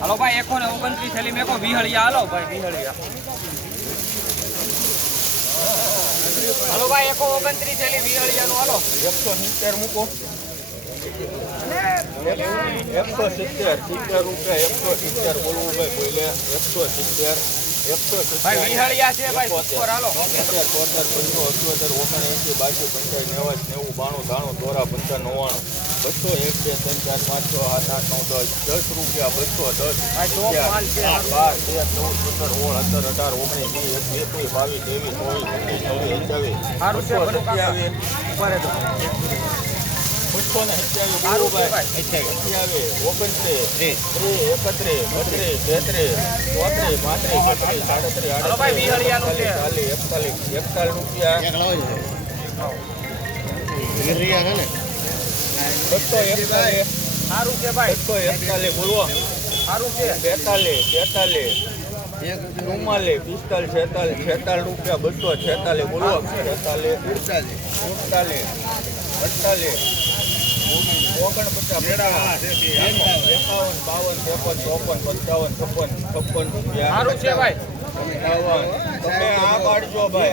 હાલો ભાઈ એકો ને ઓગણત્રીસ થેલી મેકો વિહળિયા હાલો ભાઈ વિહળિયા હાલો ભાઈ એકો ઓગણત્રીસ થેલી વિહળિયાનું હાલો. એકસો સિત્તેર મૂકો. એકસો સિત્તેર સિત્તેર રૂપિયા એકસો સિત્તેર બોલવું ભાઈ બોલે એકસો સિત્તેર એકસો સિત્તેર. વિહળિયા છે ભાઈ સુપર હાલો. સિત્તેર તોતેર પંચો અઠ્યોતેર ઓગણએંસી બાજુ પંચાવન નેવું બાણું ધાણું દોરા પંચા નવ્વાણું. બસો એક બે ત્રણ ચાર પાંચ છ સાત આઠ નવ દસ દસ રૂપિયા. બસો દસ બાર તેર ચૌદ પંદર સોળ સત્તર અઢાર ઓગણીસ વીસ એકવીસ એકવીસ બાવીસ ત્રેવીસ ચોવીસ પચીસ ચોવીસ અઠ્યાવીસ બસો ને? સત્યાવીસ ઓગણત્રીસ ત્રીસ એકત્રીસ બત્રીસ તેત્રીસ ચોત્રીસ પાંત્રીસ છત્રીસ સાડત્રીસ છે. ચાલીસ એકતાલીસ એકતાલીસ રૂપિયા બસો એકતાલીસ સારું છે ભાઈ. બસો એકતાલીસ બોલવો સારું છે બેતાલીસ તેતાલીસ ચુમ્માલીસ પિસ્તાલીસ છેતાલીસ છેતાલીસ રૂપિયા બસો છેતાલીસ બોલવો છેતાલીસ ઉડતાલીસ અડતાલીસ ઓગણપચાસ એકાવન બાવન ત્રેપન ચોપન પંચાવન છપ્પન છપ્પન રૂપિયા સારું છે ભાઈ તમે આ પાડજો ભાઈ